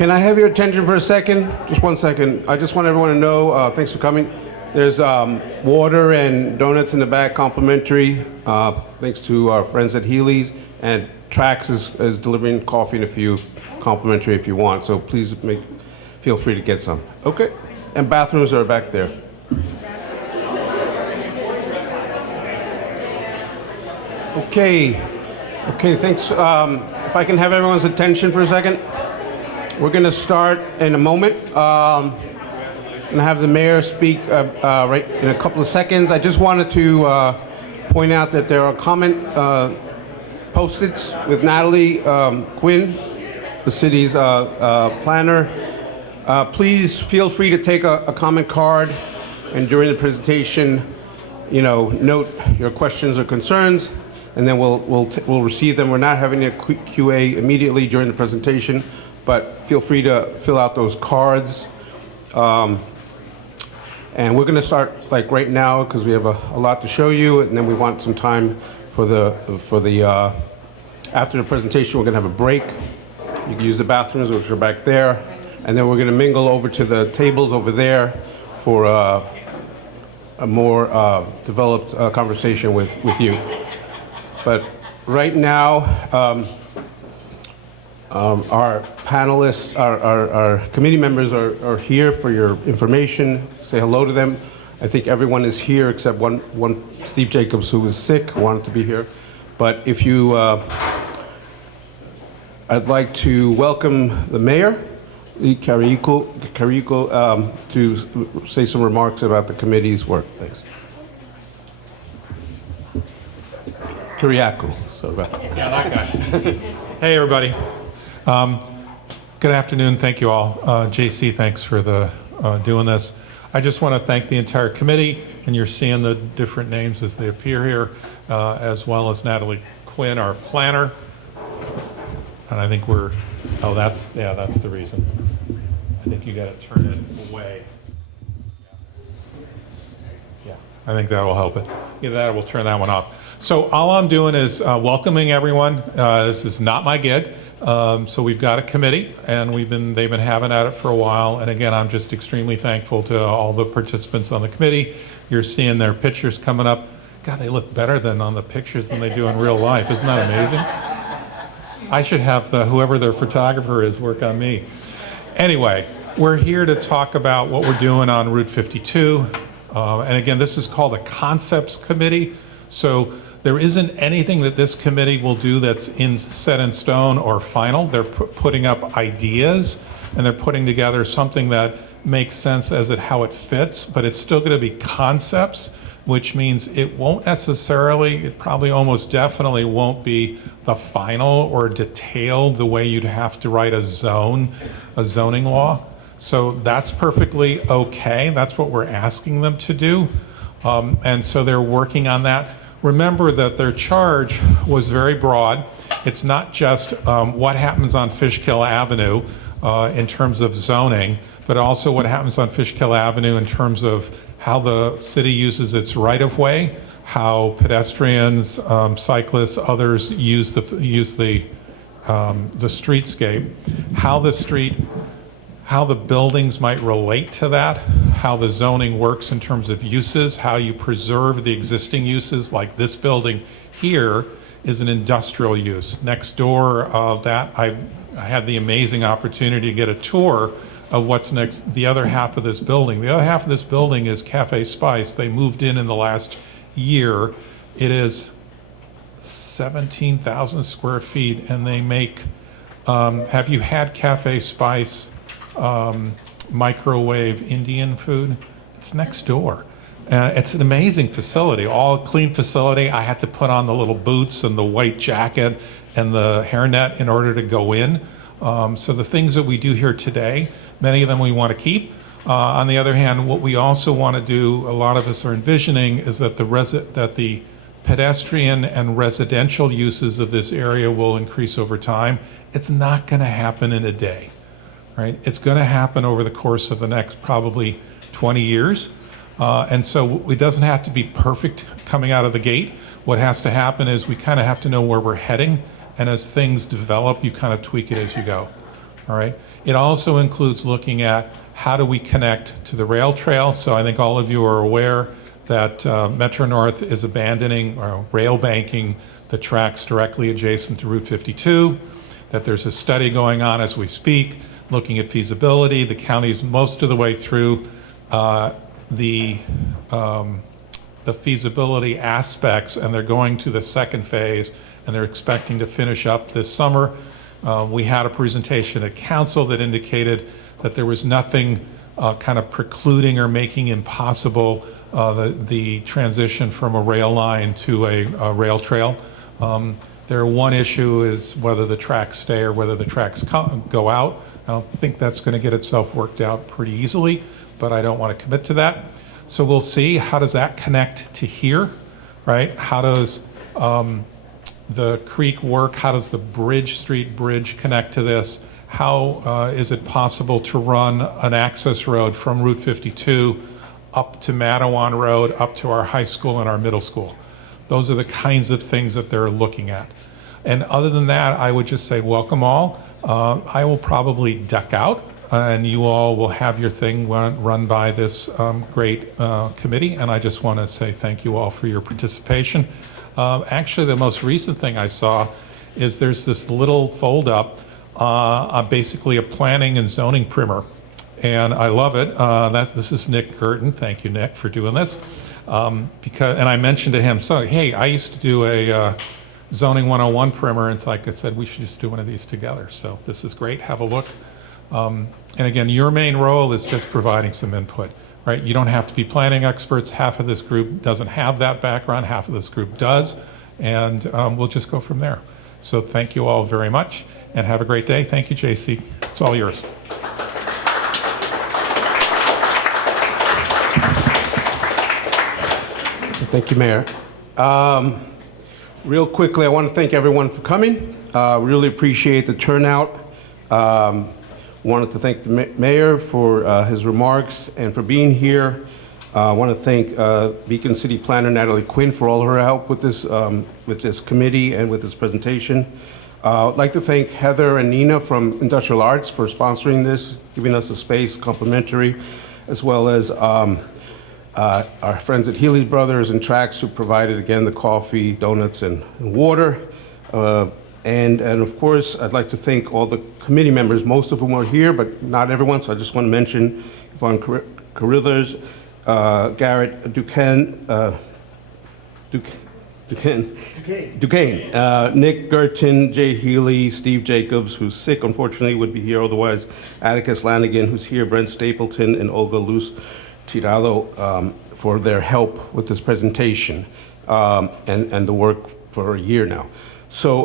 Can I have your attention for a second? Just 1 second. I just want everyone to know, thanks for coming. There's water and donuts in the back, complimentary, thanks to our friends at Healy's. And Trax is delivering coffee and a few complimentary if you want. So please feel free to get some. Okay. And bathrooms are back there. Okay. Okay, thanks. If I can have everyone's attention for a second. We're going to start in a moment. I'm going to have the mayor speak right in a couple of seconds. I just wanted to point out that there are comment post-its with Natalie Quinn, the city's planner. Please feel free to take a comment card, and during the presentation, note your questions or concerns, and then we'll receive them. We're not having a QA immediately during the presentation, but feel free to fill out those cards. And we're going to start right now because we have a lot to show you, and then we want some time for the after the presentation. We're going to have a break. You can use the bathrooms, which are back there, and then we're going to mingle over to the tables over there for a more developed conversation with you. But right now, our panelists, our committee members are here for your information. Say hello to them. I think everyone is here except one Steve Jacobs, who was sick, wanted to be here. But if you, I'd like to welcome the mayor, Lee Carrico, to say some remarks about the committee's work. Thanks. Kyriakou. Yeah, that guy. Hey, everybody. Good afternoon. Thank you all. JC, thanks for doing this. I just want to thank the entire committee, and you're seeing the different names as they appear here, as well as Natalie Quinn, our planner. And I think that's the reason. I think you got to turn it away. Yeah, I think that will help it. Either that or we'll turn that one off. So all I'm doing is welcoming everyone. This is not my gig. So we've got a committee, and they've been having at it for a while. And again, I'm just extremely thankful to all the participants on the committee. You're seeing their pictures coming up. God, they look better on the pictures than they do in real life. Isn't that amazing? I should have whoever their photographer is work on me. Anyway, we're here to talk about what we're doing on Route 52. And again, this is called a Concepts Committee. So there isn't anything that this committee will do that's set in stone or final. They're putting up ideas, and they're putting together something that makes sense as how it fits, but it's still going to be concepts, which means it probably almost definitely won't be the final or detailed the way you'd have to write a zoning law. So that's perfectly okay. That's what we're asking them to do. And so they're working on that. Remember that their charge was very broad. It's not just what happens on Fishkill Avenue in terms of zoning, but also what happens on Fishkill Avenue in terms of how the city uses its right-of-way, how pedestrians, cyclists, others use the streetscape, how the buildings might relate to that, how the zoning works in terms of uses, how you preserve the existing uses, like this building here is an industrial use. Next door that, I had the amazing opportunity to get a tour of what's next, the other half of this building. The other half of this building is Cafe Spice. They moved in the last year. It is 17,000 square feet, and they make, have you had Cafe Spice microwave Indian food? It's next door. It's an amazing facility, all clean facility. I had to put on the little boots and the white jacket and the hairnet in order to go in. So the things that we do here today, many of them we want to keep. On the other hand, what we also want to do, a lot of us are envisioning, is that the pedestrian and residential uses of this area will increase over time. It's not going to happen in a day. Right? It's going to happen over the course of the next probably 20 years. And so it doesn't have to be perfect coming out of the gate. What has to happen is we kind of have to know where we're heading. And as things develop, you kind of tweak it as you go. all right? It also includes looking at how do we connect to the rail trail. So I think all of you are aware that Metro North is abandoning or rail banking the tracks directly adjacent to Route 52, that there's a study going on as we speak, looking at feasibility. The county's most of the way through the feasibility aspects, and they're going to the second phase, and they're expecting to finish up this summer. We had a presentation at council that indicated that there was nothing kind of precluding or making impossible the transition from a rail line to a rail trail. Their one issue is whether the tracks stay or whether the tracks go out. I don't think that's going to get itself worked out pretty easily, but I don't want to commit to that. So we'll see, how does that connect to here, right? How does the creek work? How does the Bridge Street Bridge connect to this? How is it possible to run an access road from Route 52 up to Mattawan Road, up to our high school and our middle school? Those are the kinds of things that they're looking at. And other than that, I would just say welcome all. I will probably duck out, and you all will have your thing run by this great committee. And I just want to say thank you all for your participation. Actually, the most recent thing I saw is there's this little fold up, basically a planning and zoning primer. And I love it. This is Nick Girton. Thank you, Nick, for doing this. And I mentioned to him, so, hey, I used to do a zoning 101 primer, and it's like I said, we should just do one of these together. So this is great. Have a look. And again, your main role is just providing some input, right? You don't have to be planning experts. Half of this group doesn't have that background. Half of this group does. And we'll just go from there. So thank you all very much, and have a great day. Thank you, JC. It's all yours. Thank you, Mayor. Real quickly, I want to thank everyone for coming. Really appreciate the turnout. Wanted to thank the mayor for his remarks and for being here. I want to thank Beacon City Planner Natalie Quinn for all her help with this committee and with this presentation. I'd like to thank Heather and Nina from Industrial Arts for sponsoring this, giving us a space complimentary, as well as our friends at Healy Brothers and Trax, who provided, again, the coffee, donuts, and water. And of course, I'd like to thank all the committee members. Most of them are here, but not everyone, so I just want to mention Yvonne Carruthers, Garrett Duquesne, Nick Girton, Jay Healy, Steve Jacobs, who's sick, unfortunately, would be here otherwise, Atticus Lanigan, who's here, Brent Stapleton, and Olga Luz Tirado, for their help with this presentation and the work for a year now. So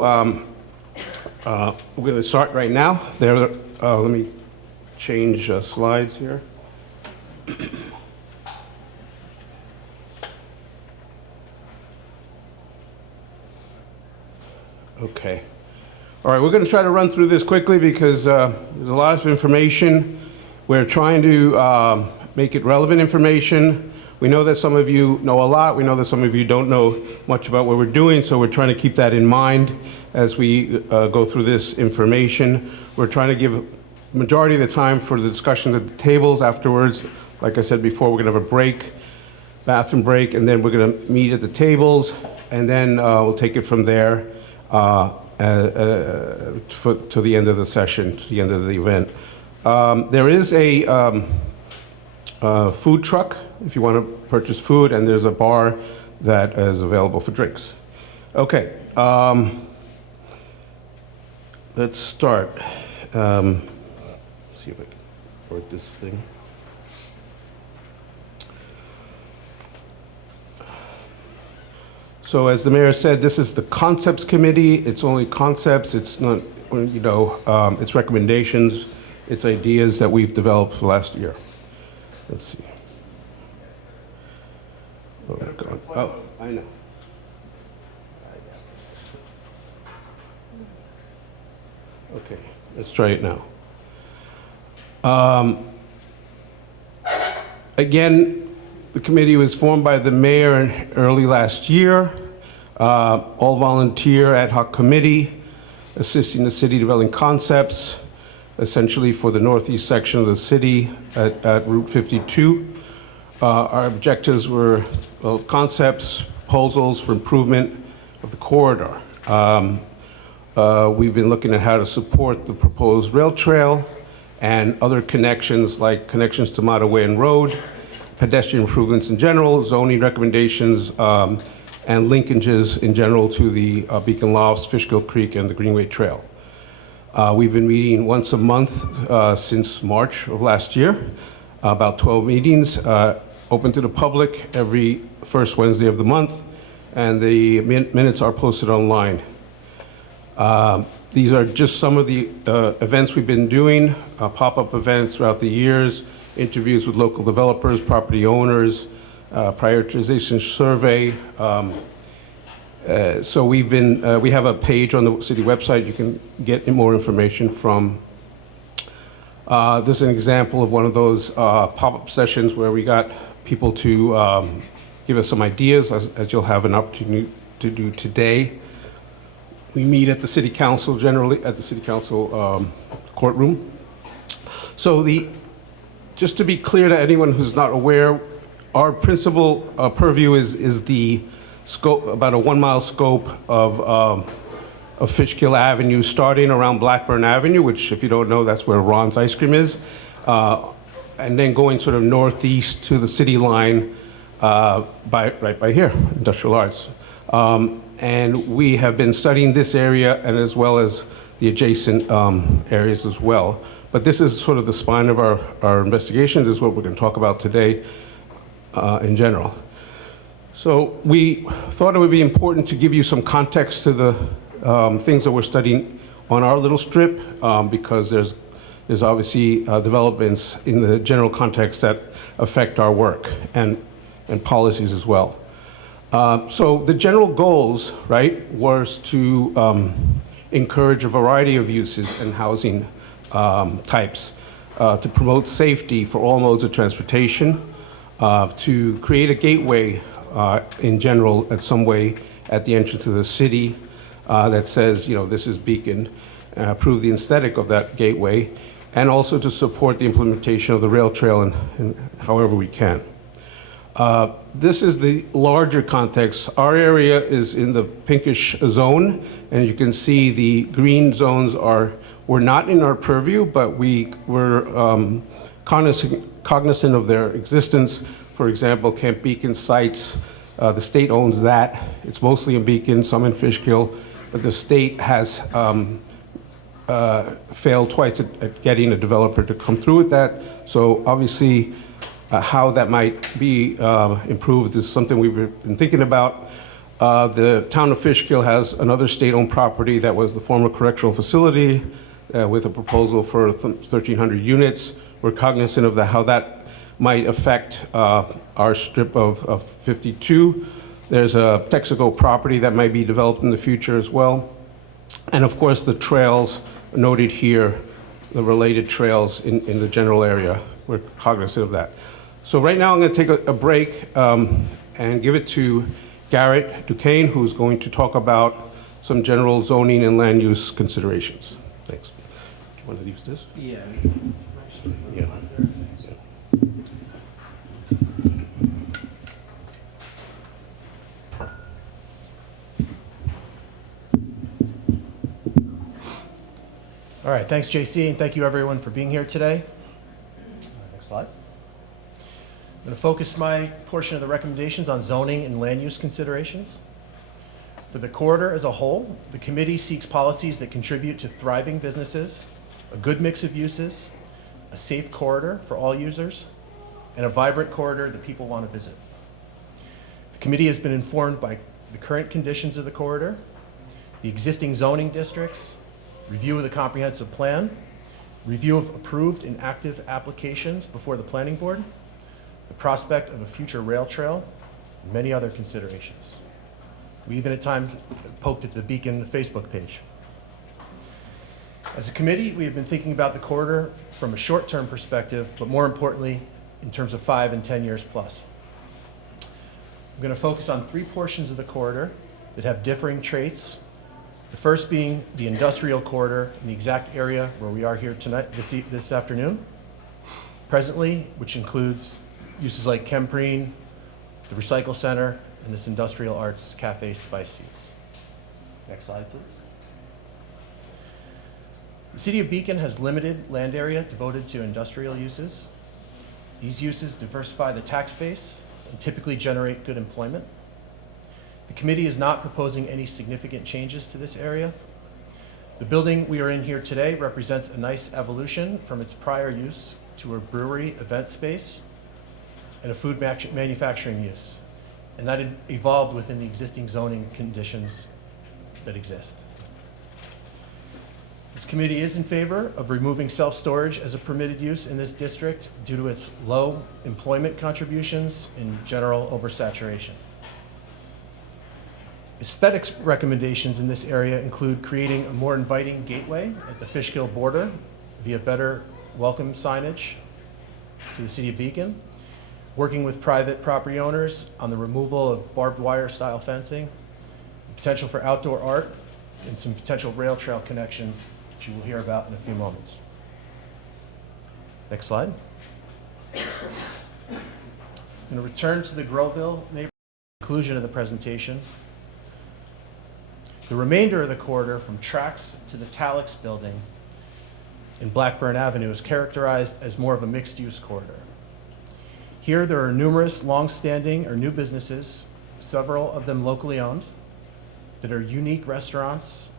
we're going to start right now. Let me change slides here. Okay. All right, we're going to try to run through this quickly because there's a lot of information. We're trying to make it relevant information. We know that some of you know a lot. We know that some of you don't know much about what we're doing, so we're trying to keep that in mind as we go through this information. We're trying to give majority of the time for the discussions at the tables. Afterwards, like I said before, we're going to have a break, bathroom break, and then we're going to meet at the tables, and then we'll take it from there to the end of the session, to the end of the event. There is a food truck if you want to purchase food, and there's a bar that is available for drinks. Okay, let's start. See if I can work this thing. So as the mayor said, this is the Concepts Committee. It's only concepts. It's not, it's recommendations. It's ideas that we've developed for last year. Let's see. Oh, God. Oh, I know. Okay, let's try it now. Again, the committee was formed by the mayor early last year, all volunteer ad hoc committee, assisting the city developing concepts. essentially for the northeast section of the city at Route 52. Our objectives were concepts, proposals for improvement of the corridor. We've been looking at how to support the proposed rail trail and other connections like connections to Mattaway and Road, pedestrian improvements in general, zoning recommendations, and linkages in general to the Beacon Lofts, Fishkill Creek, and the Greenway Trail. We've been meeting once a month since March of last year, about 12 meetings, open to the public every first Wednesday of the month, and the minutes are posted online. These are just some of the events we've been doing, pop-up events throughout the years, interviews with local developers, property owners, prioritization survey. So we have a page on the city website you can get more information from. This is an example of one of those pop-up sessions where we got people to give us some ideas, as you'll have an opportunity to do today. We meet at the city council, generally at the city council courtroom. So just to be clear to anyone who's not aware, our principal purview is the scope, about a 1 mile scope of Fishkill Avenue, starting around Blackburn Avenue, which if you don't know, that's where Ron's Ice Cream is, and then going sort of northeast to the city line right by here, Industrial Arts. And we have been studying this area and as well as the adjacent areas as well. But this is sort of the spine of our investigation. This is what we're going to talk about today in general. So we thought it would be important to give you some context to the things that we're studying on our little strip, because there's obviously developments in the general context that affect our work and policies as well. So the general goals, right, was to encourage a variety of uses and housing types, to promote safety for all modes of transportation, to create a gateway in general at some way at the entrance of the city that says, this is Beacon, prove the aesthetic of that gateway, and also to support the implementation of the rail trail in however we can. This is the larger context. Our area is in the pinkish zone, and you can see the green zones were not in our purview, but we were cognizant of their existence. For example, Camp Beacon sites, the state owns that. It's mostly in Beacon, some in Fishkill, but the state has failed twice at getting a developer to come through with that. So obviously, how that might be improved is something we've been thinking about. The town of Fishkill has another state-owned property that was the former correctional facility with a proposal for 1,300 units. We're cognizant of how that might affect our strip of 52. There's a Texaco property that might be developed in the future as well. And of course, the trails noted here, the related trails in the general area. We're cognizant of that. So right now I'm going to take a break and give it to Garrett Duquesne, who's going to talk about some general zoning and land use considerations. Thanks. Do you want to use this? Yeah. Yeah. All right, thanks JC, and thank you everyone for being here today. Next slide. I'm going to focus my portion of the recommendations on zoning and land use considerations. For the corridor as a whole, the committee seeks policies that contribute to thriving businesses, a good mix of uses, a safe corridor for all users, and a vibrant corridor that people want to visit. The committee has been informed by the current conditions of the corridor, the existing zoning districts, review of the comprehensive plan, review of approved and active applications before the planning board, the prospect of a future rail trail, and many other considerations. We even at times poked at the Beacon Facebook page. As a committee, we have been thinking about the corridor from a short-term perspective, but more importantly, in terms of 5 and 10 years plus. I'm going to focus on 3 portions of the corridor that have differing traits, The first being the industrial corridor in the exact area where we are here tonight, this afternoon. Presently, which includes uses like Chemprene, the Recycle Center, and this Industrial Arts Cafe Spices. Next slide, please. The City of Beacon has limited land area devoted to industrial uses. These uses diversify the tax base and typically generate good employment. The committee is not proposing any significant changes to this area. The building we are in here today represents a nice evolution from its prior use to a brewery event space and a food manufacturing use. And that evolved within the existing zoning conditions that exist. This committee is in favor of removing self-storage as a permitted use in this district due to its low employment contributions and general oversaturation. Aesthetics recommendations in this area include creating a more inviting gateway at the Fishkill border via better welcome signage to the City of Beacon, working with private property owners on the removal of barbed wire style fencing, potential for outdoor art, and some potential rail trail connections that you will hear about in a few moments. Next slide. I'm going to return to the Groveville neighborhood conclusion of the presentation. The remainder of the corridor from Tracks to the Talix building in Blackburn Avenue is characterized as more of a mixed-use corridor. Here there are numerous long-standing or new businesses, several of them locally owned, that are unique restaurants,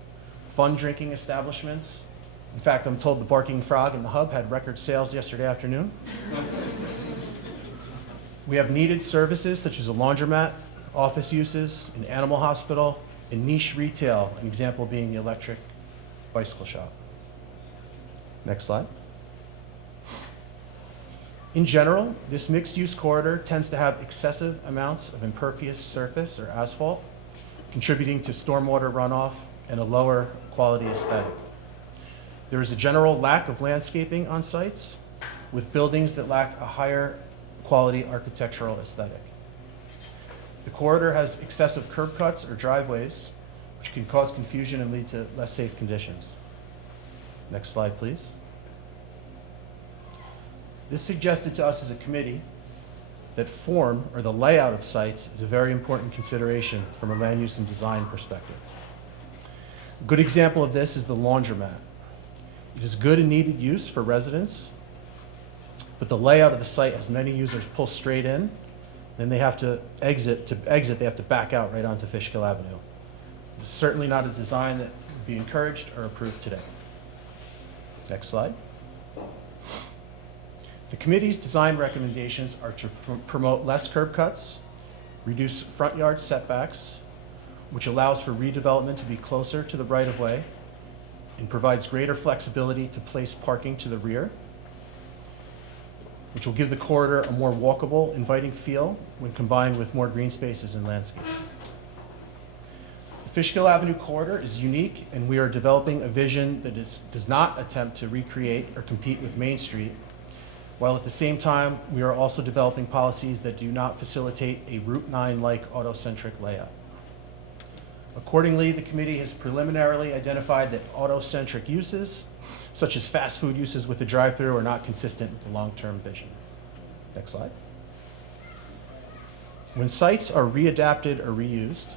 fun drinking establishments. In fact, I'm told the Barking Frog in the Hub had record sales yesterday afternoon. We have needed services such as a laundromat, office uses, an animal hospital, and niche retail, an example being the electric bicycle shop. Next slide. In general, this mixed-use corridor tends to have excessive amounts of impervious surface or asphalt, contributing to stormwater runoff and a lower quality aesthetic. There is a general lack of landscaping on sites, with buildings that lack a higher quality architectural aesthetic. The corridor has excessive curb cuts or driveways, which can cause confusion and lead to less safe conditions. Next slide, please. This suggested to us as a committee that form, or the layout of sites, is a very important consideration from a land use and design perspective. A good example of this is the laundromat. It is good and needed use for residents, but the layout of the site has many users pull straight in, then they have to exit. To exit, they have to back out right onto Fishkill Avenue. This is certainly not a design that would be encouraged or approved today. Next slide. The committee's design recommendations are to promote less curb cuts, reduce front yard setbacks, which allows for redevelopment to be closer to the right-of-way and provides greater flexibility to place parking to the rear, which will give the corridor a more walkable, inviting feel when combined with more green spaces and landscape. The Fishkill Avenue corridor is unique, and we are developing a vision that does not attempt to recreate or compete with Main Street, while at the same time, we are also developing policies that do not facilitate a Route 9-like auto-centric layout. Accordingly, the committee has preliminarily identified that auto-centric uses, such as fast food uses with a drive-through, are not consistent with the long-term vision. Next slide. When sites are readapted or reused,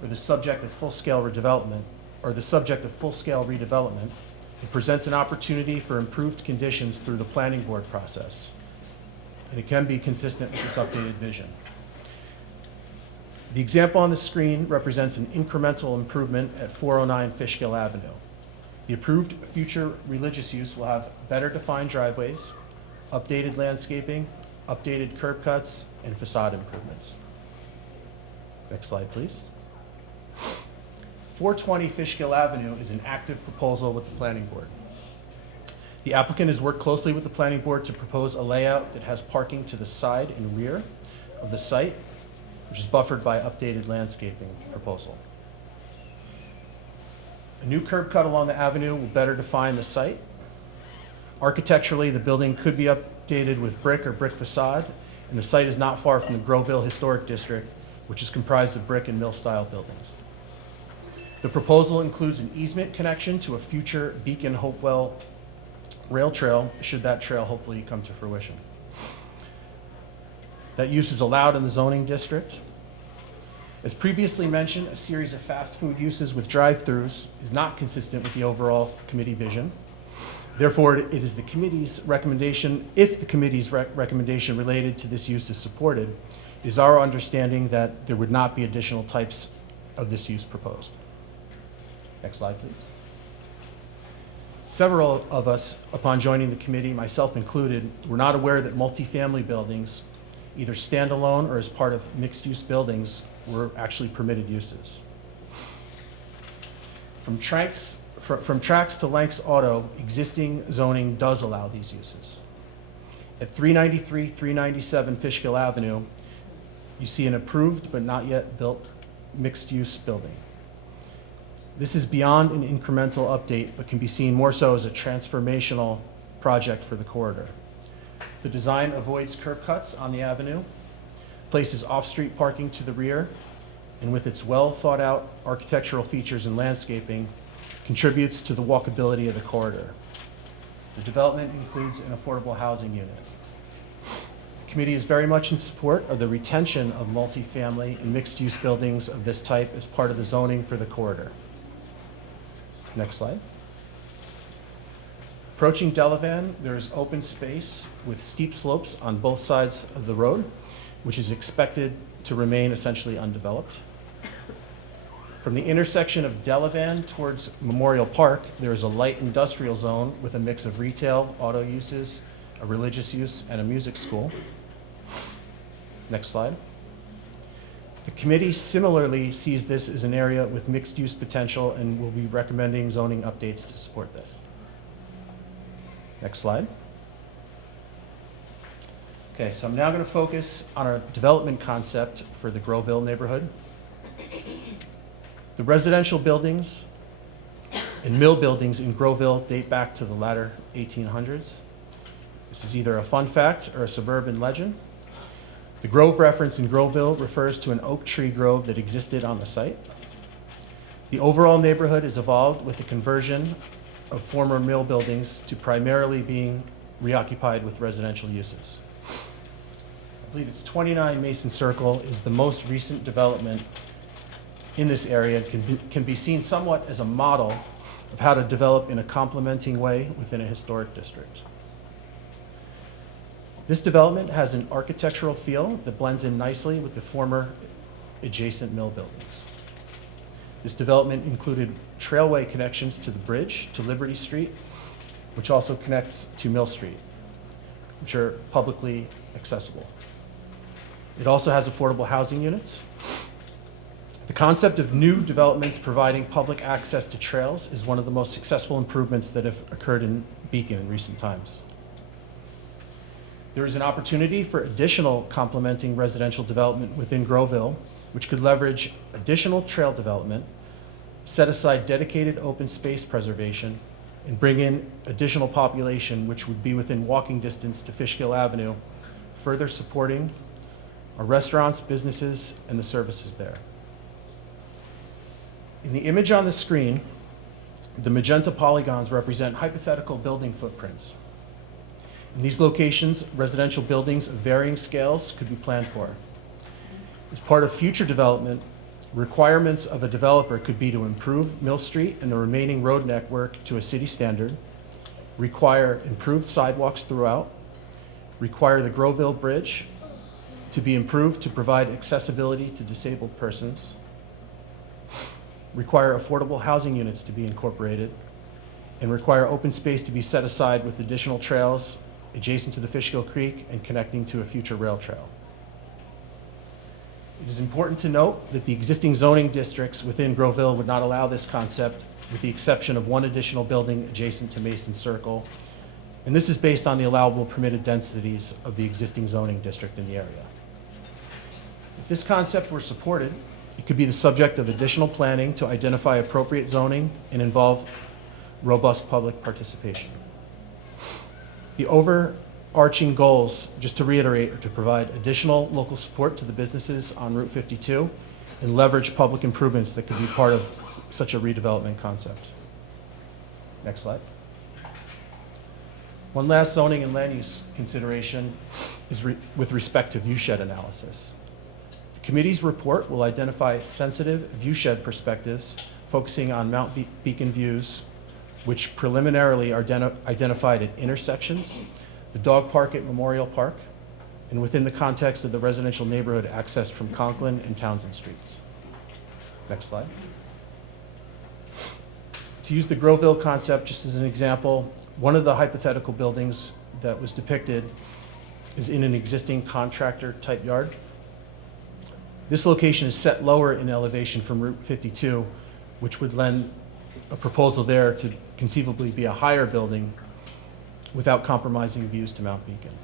or the subject of full-scale redevelopment, it presents an opportunity for improved conditions through the planning board process, and it can be consistent with this updated vision. The example on the screen represents an incremental improvement at 409 Fishkill Avenue. The approved future religious use will have better defined driveways, updated landscaping, updated curb cuts, and facade improvements. Next slide, please. 420 Fishkill Avenue is an active proposal with the planning board. The applicant has worked closely with the planning board to propose a layout that has parking to the side and rear of the site, which is buffered by updated landscaping proposal. A new curb cut along the avenue will better define the site. Architecturally, the building could be updated with brick or brick facade, and the site is not far from the Groveville Historic District, which is comprised of brick and mill-style buildings. The proposal includes an easement connection to a future Beacon Hopewell rail trail, should that trail hopefully come to fruition. That use is allowed in the zoning district. As previously mentioned, a series of fast food uses with drive-throughs is not consistent with the overall committee vision. Therefore, it is the committee's recommendation, if the committee's recommendation related to this use is supported, it is our understanding that there would not be additional types of this use proposed. Next slide, please. Several of us, upon joining the committee, myself included, were not aware that multifamily buildings, either standalone or as part of mixed-use buildings, were actually permitted uses. From tracks to Lanks Auto, existing zoning does allow these uses. At 393, 397 Fishkill Avenue, you see an approved but not yet built mixed-use building. This is beyond an incremental update, but can be seen more so as a transformational project for the corridor. The design avoids curb cuts on the avenue, places off-street parking to the rear, and with its well-thought-out architectural features and landscaping, contributes to the walkability of the corridor. The development includes an affordable housing unit. The committee is very much in support of the retention of multifamily and mixed-use buildings of this type as part of the zoning for the corridor. Next slide. Approaching Delavan, there is open space with steep slopes on both sides of the road, which is expected to remain essentially undeveloped. From the intersection of Delavan towards Memorial Park, there is a light industrial zone with a mix of retail, auto uses, a religious use, and a music school. Next slide. The committee similarly sees this as an area with mixed-use potential and will be recommending zoning updates to support this. Next slide. Okay, so I'm now going to focus on our development concept for the Groveville neighborhood. The residential buildings and mill buildings in Groveville date back to the latter 1800s. This is either a fun fact or a suburban legend. The grove reference in Groveville refers to an oak tree grove that existed on the site. The overall neighborhood has evolved with the conversion of former mill buildings to primarily being reoccupied with residential uses. I believe it's 29 Mason Circle is the most recent development in this area, can be seen somewhat as a model of how to develop in a complementing way within a historic district. This development has an architectural feel that blends in nicely with the former adjacent mill buildings. This development included trailway connections to the bridge to Liberty Street, which also connects to Mill Street, which are publicly accessible. It also has affordable housing units. The concept of new developments providing public access to trails is one of the most successful improvements that have occurred in Beacon in recent times. There is an opportunity for additional complementing residential development within Groveville, which could leverage additional trail development, set aside dedicated open space preservation, and bring in additional population which would be within walking distance to Fishkill Avenue, further supporting our restaurants, businesses, and the services there. In the image on the screen, the magenta polygons represent hypothetical building footprints. In these locations, residential buildings of varying scales could be planned for. As part of future development, requirements of a developer could be to improve Mill Street and the remaining road network to a city standard, require improved sidewalks throughout, require the Groveville Bridge to be improved to provide accessibility to disabled persons, require affordable housing units to be incorporated, and require open space to be set aside with additional trails adjacent to the Fishkill Creek and connecting to a future rail trail. It is important to note that the existing zoning districts within Groveville would not allow this concept, with the exception of one additional building adjacent to Mason Circle, and this is based on the allowable permitted densities of the existing zoning district in the area. If this concept were supported, it could be the subject of additional planning to identify appropriate zoning and involve robust public participation. The overarching goals, just to reiterate, are to provide additional local support to the businesses on Route 52 and leverage public improvements that could be part of such a redevelopment concept. Next slide. One last zoning and land use consideration is with respect to viewshed analysis. The committee's report will identify sensitive viewshed perspectives focusing on Mount Beacon views, which preliminarily are identified at intersections, the dog park at Memorial Park, and within the context of the residential neighborhood accessed from Conklin and Townsend Streets. Next slide. To use the Groveville concept just as an example, one of the hypothetical buildings that was depicted is in an existing contractor type yard. This location is set lower in elevation from Route 52, which would lend a proposal there to conceivably be a higher building without compromising views to Mount Beacon.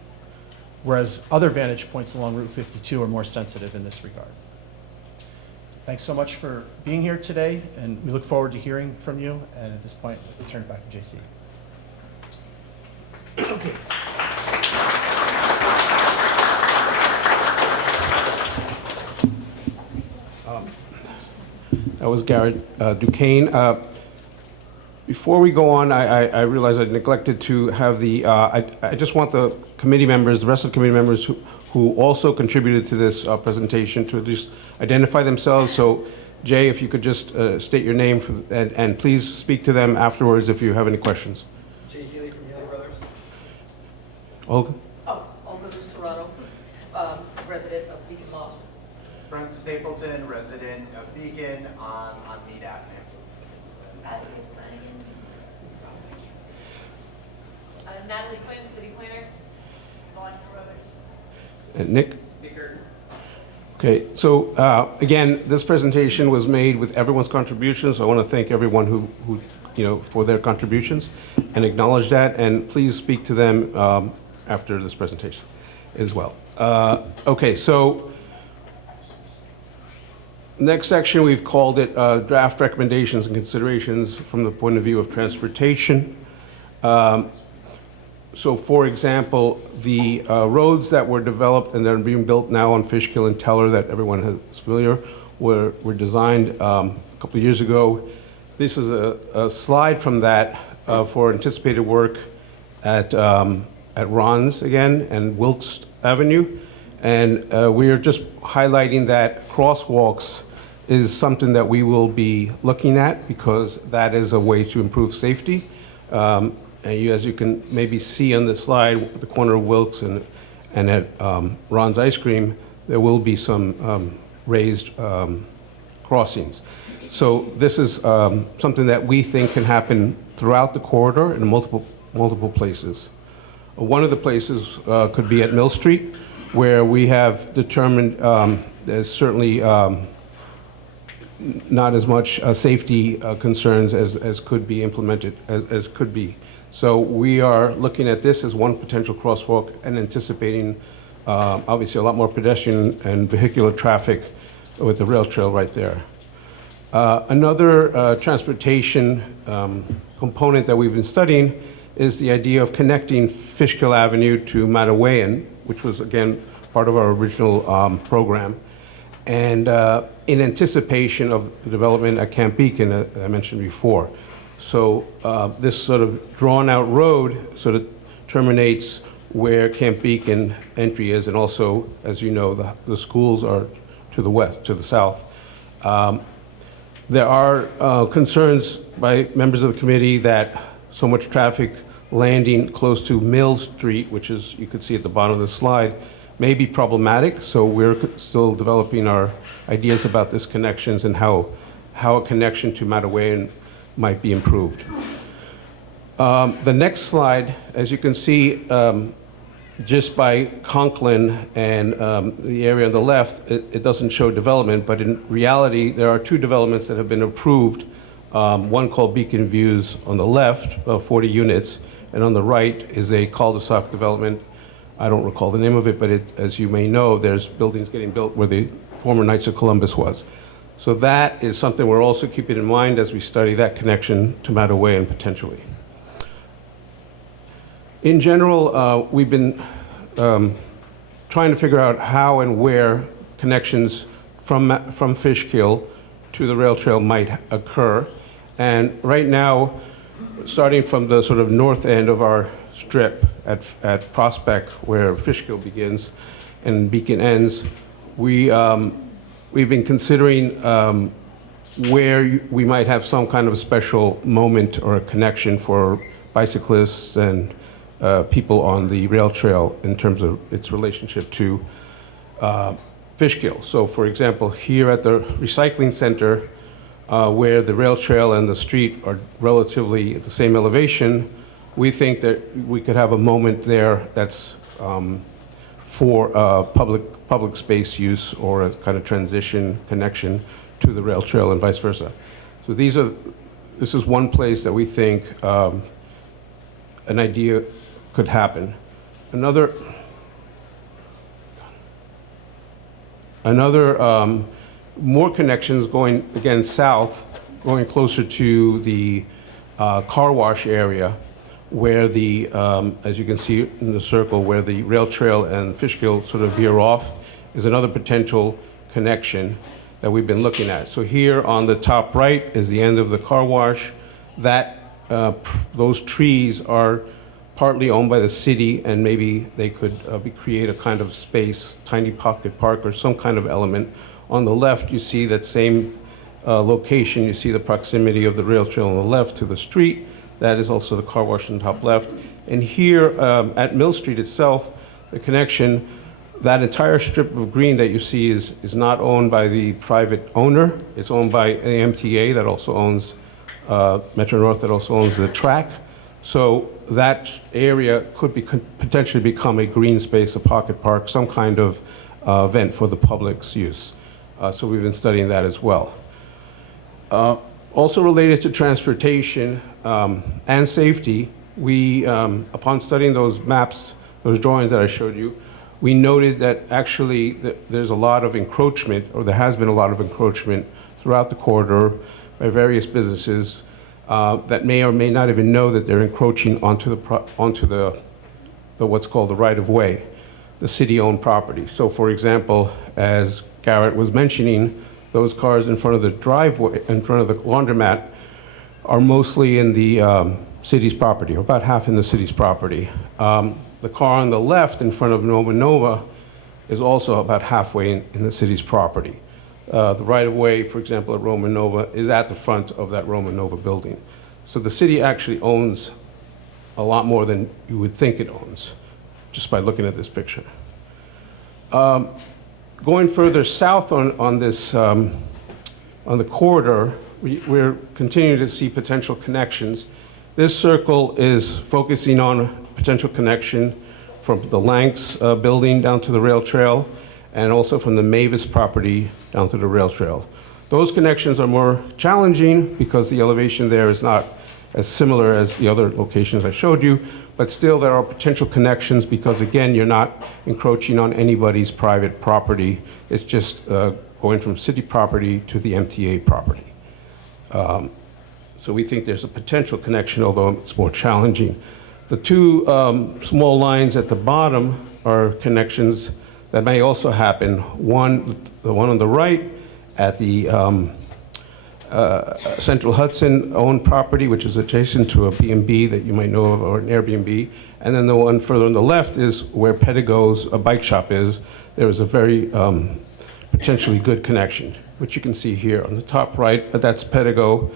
Whereas other vantage points along Route 52 are more sensitive in this regard. Thanks so much for being here today, and we look forward to hearing from you. And at this point, I'll turn it back to JC. That was Garrett Duquesne. Before we go on, I realize I neglected to have the, I just want the committee members, the rest of the committee members who also contributed to this presentation to just identify themselves. So Jay, if you could just state your name and please speak to them afterwards if you have any questions. Jay Healy from Healy Brothers. Olga? Oh, Olga Luz Toronto, resident of Beacon Lofts. Brent Stapleton, resident of Beacon on Mead Avenue. Natalie Quinn, city planner. Monica Brothers. And Nick? Nicker. Okay, so again, this presentation was made with everyone's contributions. So I want to thank everyone who for their contributions and acknowledge that. And please speak to them after this presentation as well. Okay, so next section we've called it draft recommendations and considerations from the point of view of transportation. So for example, the roads that were developed and that are being built now on Fishkill and Teller that everyone is familiar were designed a couple of years ago. This is a slide from that for anticipated work at Ron's again and Wilkes Avenue. And we are just highlighting that crosswalks is something that we will be looking at because that is a way to improve safety. And as you can maybe see on the slide, at the corner of Wilkes and at Ron's Ice Cream, there will be some raised crossings. So this is something that we think can happen throughout the corridor in multiple places. One of the places could be at Mill Street, where we have determined there's certainly not as much safety concerns as could be implemented, as could be. So we are looking at this as one potential crosswalk and anticipating obviously a lot more pedestrian and vehicular traffic with the rail trail right there. Another transportation component that we've been studying is the idea of connecting Fishkill Avenue to Matawayan, which was again part of our original program. And in anticipation of the development at Camp Beacon that I mentioned before. So this sort of drawn-out road sort of terminates where Camp Beacon entry is, and also, as you know, the schools are to the west, to the south. There are concerns by members of the committee that so much traffic landing close to Mill Street, which is, you could see at the bottom of the slide, may be problematic. So we're still developing our ideas about this connections and how a connection to Matawayan might be improved. The next slide, as you can see, just by Conklin and the area on the left, it doesn't show development, but in reality, there are two developments that have been approved. One called Beacon Views on the left, 40 units, and on the right is a cul-de-sac development. I don't recall the name of it, but as you may know, there's buildings getting built where the former Knights of Columbus was. So that is something we're also keeping in mind as we study that connection to Matawayan potentially. In general, we've been trying to figure out how and where connections from Fishkill to the rail trail might occur. And right now, starting from the sort of north end of our strip at Prospect, where Fishkill begins and Beacon ends, we've been considering where we might have some kind of a special moment or a connection for bicyclists and people on the rail trail in terms of its relationship to Fishkill. So for example, here at the recycling center, where the rail trail and the street are relatively at the same elevation, we think that we could have a moment there that's for public space use or a kind of transition connection to the rail trail and vice versa. So this is one place that we think an idea could happen. Another more connections going, again, south, going closer to the car wash area, where the, as you can see in the circle, where the rail trail and Fishkill sort of veer off, is another potential connection that we've been looking at. So here on the top right is the end of the car wash. Those trees are partly owned by the city, and maybe they could create a kind of space, tiny pocket park or some kind of element. On the left, you see that same location. You see the proximity of the rail trail on the left to the street. That is also the car wash on the top left. And here at Mill Street itself, the connection, that entire strip of green that you see is not owned by the private owner. It's owned by the MTA that also owns Metro North, that also owns the track. So that area could potentially become a green space, a pocket park, some kind of event for the public's use. So we've been studying that as well. Also related to transportation and safety, we, upon studying those maps, those drawings that I showed you, we noted that actually there's a lot of encroachment, or there has been a lot of encroachment throughout the corridor by various businesses that may or may not even know that they're encroaching onto the what's called the right-of-way, the city-owned property. So for example, as Garrett was mentioning, those cars in front of the driveway, in front of the laundromat, are mostly in the city's property, or about half in the city's property. The car on the left in front of Nova Nova is also about halfway in the city's property. The right-of-way, for example, at Roman Nova is at the front of that Roman Nova building. So the city actually owns a lot more than you would think it owns, just by looking at this picture. Going further south on this, on the corridor, we're continuing to see potential connections. This circle is focusing on potential connection from the Lanks building down to the rail trail, and also from the Mavis property down to the rail trail. Those connections are more challenging because the elevation there is not as similar as the other locations I showed you, but still there are potential connections because, again, you're not encroaching on anybody's private property. It's just going from city property to the MTA property. So we think there's a potential connection, although it's more challenging. The two small lines at the bottom are connections that may also happen. The one on the right at the Central Hudson owned property, which is adjacent to a B&B that you might know of, or an Airbnb. And then the one further on the left is where Pedigo's bike shop is. There is a very potentially good connection, which you can see here on the top right, but that's Pedigo.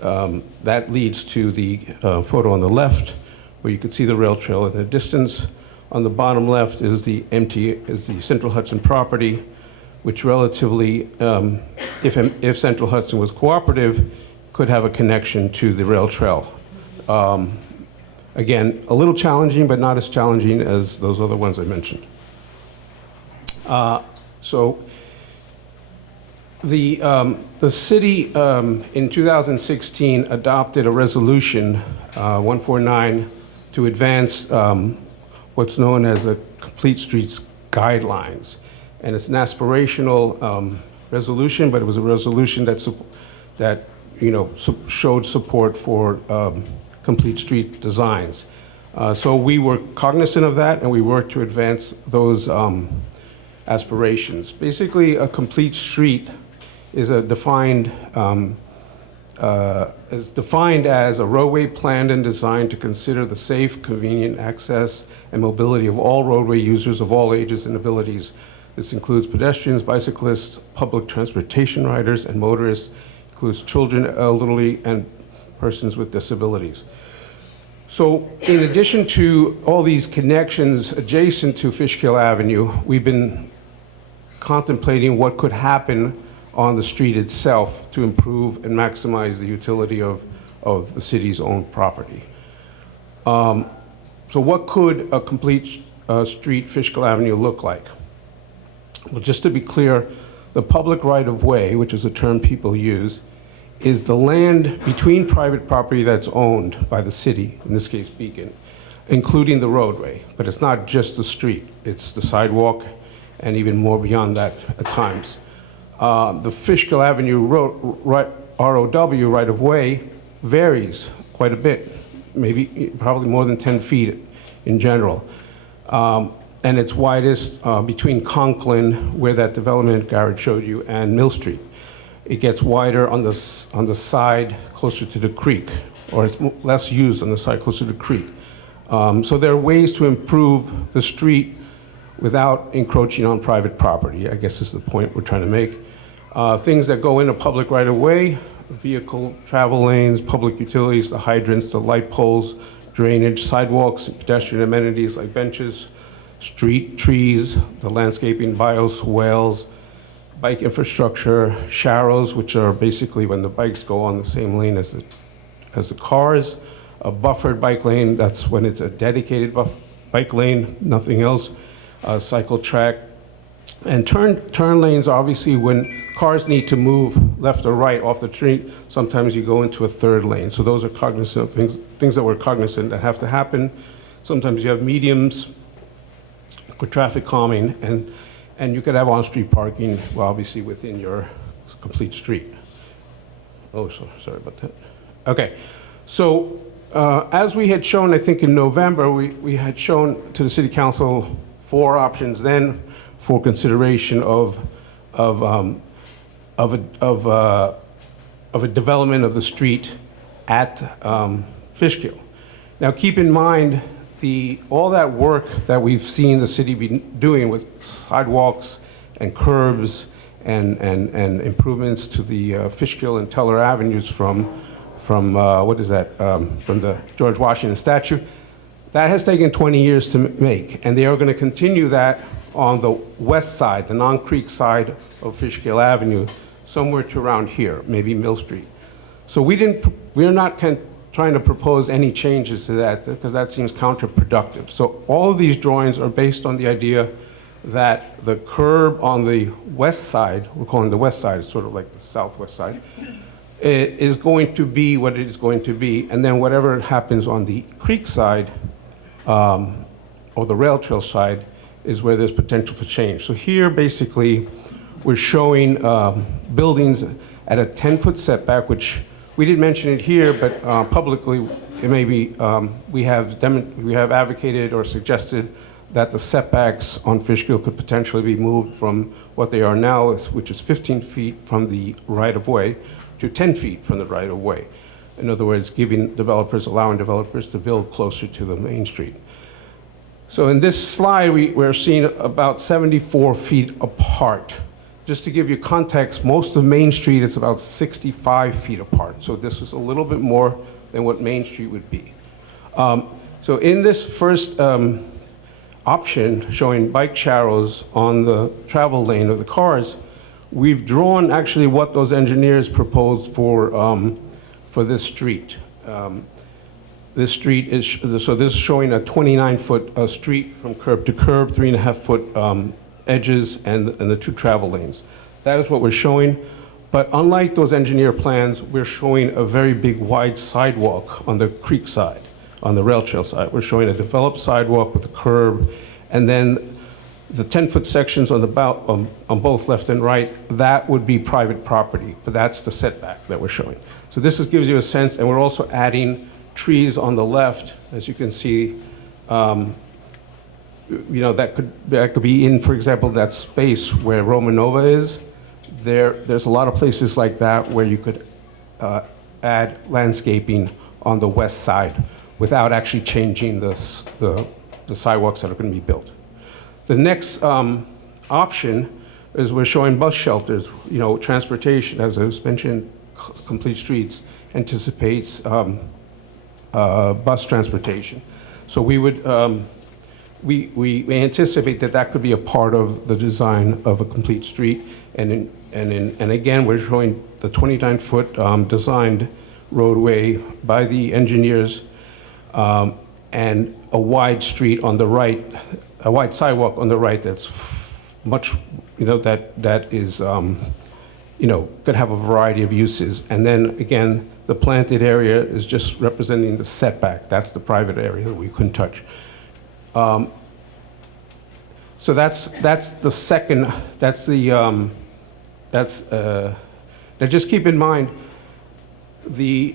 That leads to the photo on the left, where you can see the rail trail in the distance. On the bottom left is the Central Hudson property, which relatively, if Central Hudson was cooperative, could have a connection to the rail trail. Again, a little challenging, but not as challenging as those other ones I mentioned. So the city in 2016 adopted a resolution, 149, to advance what's known as a Complete Streets Guidelines. And it's an aspirational resolution, but it was a resolution that showed support for complete street designs. So we were cognizant of that, and we worked to advance those aspirations. Basically, a complete street is defined as a roadway planned and designed to consider the safe, convenient access and mobility of all roadway users of all ages and abilities. This includes pedestrians, bicyclists, public transportation riders, and motorists. Includes children, elderly, and persons with disabilities. So in addition to all these connections adjacent to Fishkill Avenue, we've been contemplating what could happen on the street itself to improve and maximize the utility of the city's own property. So what could a complete street, Fishkill Avenue, look like? Well, just to be clear, the public right-of-way, which is a term people use, is the land between private property that's owned by the city, in this case Beacon, including the roadway. But it's not just the street, it's the sidewalk and even more beyond that at times. The Fishkill Avenue ROW right-of-way varies quite a bit, probably more than 10 feet in general. And it's widest between Conklin, where that development Garrett showed you, and Mill Street. It gets wider on the side closer to the creek, or it's less used on the side closer to the creek. So there are ways to improve the street without encroaching on private property, I guess is the point we're trying to make. Things that go into public right-of-way, vehicle travel lanes, public utilities, the hydrants, the light poles, drainage, sidewalks, pedestrian amenities like benches, street trees, the landscaping, bioswales, bike infrastructure, sharrows, which are basically when the bikes go on the same lane as the cars, a buffered bike lane, that's when it's a dedicated bike lane, nothing else, a cycle track, and turn lanes, obviously, when cars need to move left or right off the street, sometimes you go into a third lane. So those are cognizant things that we're cognizant that have to happen. Sometimes you have mediums with traffic calming, and you could have on-street parking, well, obviously within your complete street. Oh, sorry about that. Okay, so as we had shown, I think in November, we had shown to the City Council 4 options then for consideration of a development of the street at Fishkill. Now, keep in mind, all that work that we've seen the city be doing with sidewalks and curbs and improvements to the Fishkill and Teller Avenues from what is that, from the George Washington statue, that has taken 20 years to make, and they are going to continue that on the west side, the non-creek side of Fishkill Avenue, somewhere to around here, maybe Mill Street. So we're not trying to propose any changes to that, because that seems counterproductive. So all of these drawings are based on the idea that the curb on the west side, we're calling the west side, it's sort of like the southwest side, is going to be what it is going to be, and then whatever happens on the creek side, or the rail trail side, is where there's potential for change. So here, basically, we're showing buildings at a 10-foot setback, which we didn't mention it here, but publicly, it may be, we have advocated or suggested that the setbacks on Fishkill could potentially be moved from what they are now, which is 15 feet from the right-of-way, to 10 feet from the right-of-way. In other words, allowing developers to build closer to the main street. So in this slide, we're seeing about 74 feet apart. Just to give you context, most of Main Street is about 65 feet apart. So this is a little bit more than what Main Street would be. So in this first option, showing bike sharrows on the travel lane of the cars, we've drawn actually what those engineers proposed for this street. This street is, so this is showing a 29-foot street from curb to curb, 3.5-foot edges, and the 2 travel lanes. That is what we're showing. But unlike those engineer plans, we're showing a very big wide sidewalk on the creek side, on the rail trail side. We're showing a developed sidewalk with a curb, and then the 10-foot sections on both left and right, that would be private property, but that's the setback that we're showing. So this gives you a sense, and we're also adding trees on the left, as you can see. That could be in, for example, that space where Romanova is. there's a lot of places like that where you could add landscaping on the west side without actually changing the sidewalks that are going to be built. The next option is we're showing bus shelters. You know, transportation, as I was mentioned, Complete Streets anticipates bus transportation. So we would, we anticipate that that could be a part of the design of a complete street. And again, we're showing the 29-foot designed roadway by the engineers and a wide street on the right, a wide sidewalk on the right that's much, you know, that is, you know, could have a variety of uses. And then again, the planted area is just representing the setback. That's the private area that we couldn't touch. So that's the second, now just keep in mind, the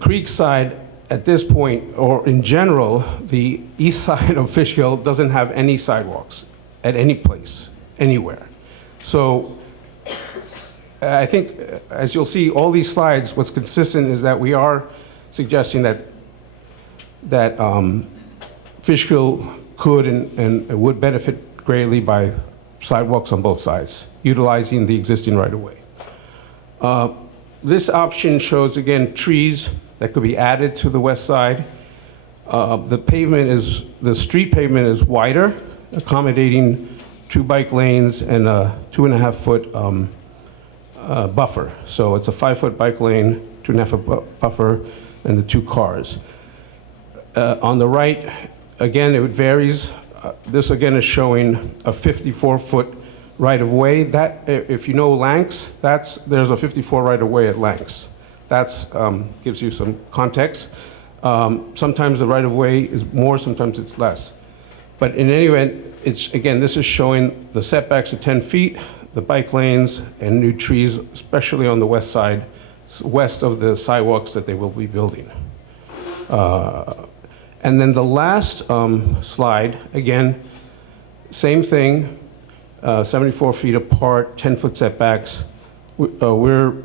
creek side at this point, or in general, the east side of Fishkill doesn't have any sidewalks at any place, anywhere. So I think, as you'll see, all these slides, what's consistent is that we are suggesting that Fishkill could and would benefit greatly by sidewalks on both sides, utilizing the existing right-of-way. This option shows, again, trees that could be added to the west side. The street pavement is wider, accommodating 2 bike lanes and a 2.5-foot buffer. So it's a 5-foot bike lane, 2.5-foot buffer, and the 2 cars. On the right, again, it varies. This again is showing a 54-foot right-of-way. That, if you know Lanks, there's a 54 right-of-way at Lanks. That's gives you some context. Sometimes the right-of-way is more, sometimes it's less. But in any event, again, this is showing the setbacks at 10 feet, the bike lanes, and new trees, especially on the west side, west of the sidewalks that they will be building. And then the last slide, again, same thing, 74 feet apart, 10-foot setbacks. We're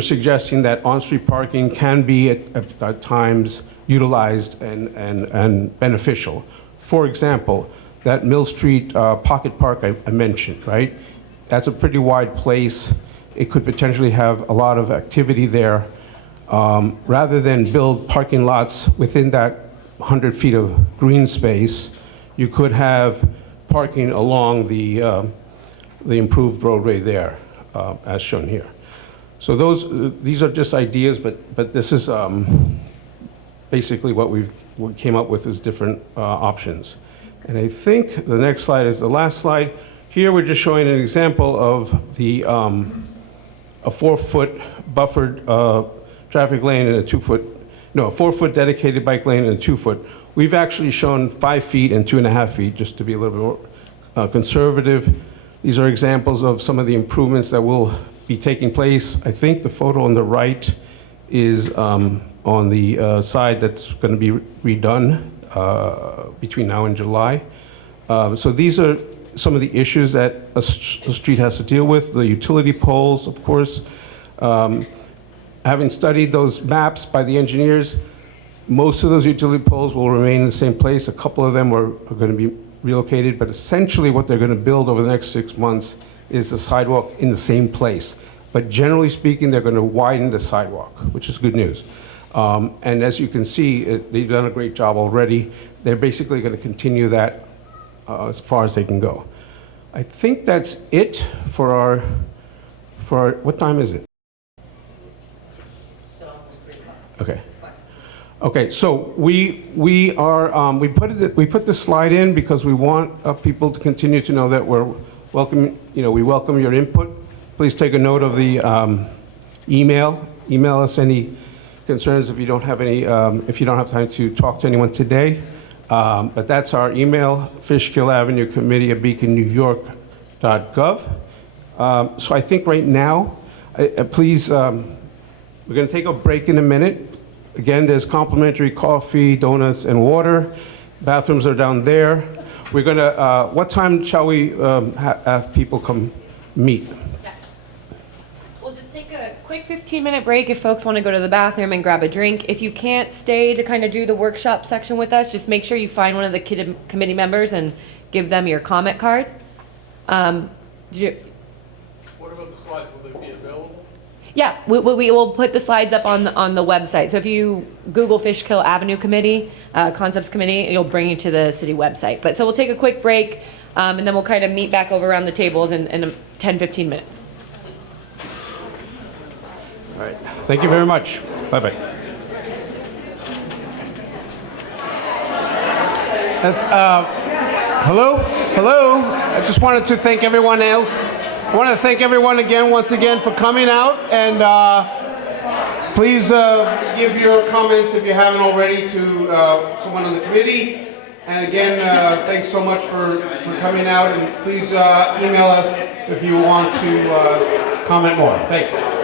suggesting that on-street parking can be at times utilized and beneficial. For example, that Mill Street pocket park I mentioned, right? That's a pretty wide place. It could potentially have a lot of activity there. Rather than build parking lots within that 100 feet of green space, you could have parking along the improved roadway there, as shown here. So these are just ideas, but this is basically what we came up with as different options. And I think the next slide is the last slide. Here we're just showing an example of a 4-foot buffered traffic lane and a 4-foot dedicated bike lane and a 2-foot. We've actually shown 5 feet and 2.5 feet, just to be a little bit more conservative. These are examples of some of the improvements that will be taking place. I think the photo on the right is on the side that's going to be redone between now and July. So these are some of the issues that a street has to deal with. The utility poles, of course. Having studied those maps by the engineers, most of those utility poles will remain in the same place. A couple of them are going to be relocated, but essentially what they're going to build over the next 6 months is the sidewalk in the same place. But generally speaking, they're going to widen the sidewalk, which is good news. And as you can see, they've done a great job already. They're basically going to continue that as far as they can go. I think that's it for what time is it? Okay. Okay, so we put this slide in because we want people to continue to know that we welcome your input. Please take a note of the email. Email us any concerns if you don't have time to talk to anyone today. But that's our email, Fishkill Avenue Committee at beaconnewyork.gov. So I think right now, please, we're going to take a break in a minute. Again, there's complimentary coffee, donuts, and water. Bathrooms are down there. We're going to, what time shall we have people come meet. We'll just take a quick 15-minute break if folks want to go to the bathroom and grab a drink. If you can't stay to kind of do the workshop section with us, just make sure you find one of the committee members and give them your comment card. What about the slides? Will they be available? Yeah, we will put the slides up on the website. So if you Google Fishkill Avenue Committee, Concepts Committee, it'll bring you to the city website. But so we'll take a quick break, and then we'll kind of meet back over around the tables in 10, 15 minutes. All right. Thank you very much. Bye-bye. Hello? Hello? I just wanted to thank everyone else. I want to thank everyone once again for coming out, and please give your comments if you haven't already to someone on the committee. And again, thanks so much for coming out, and please email us if you want to comment more. Thanks.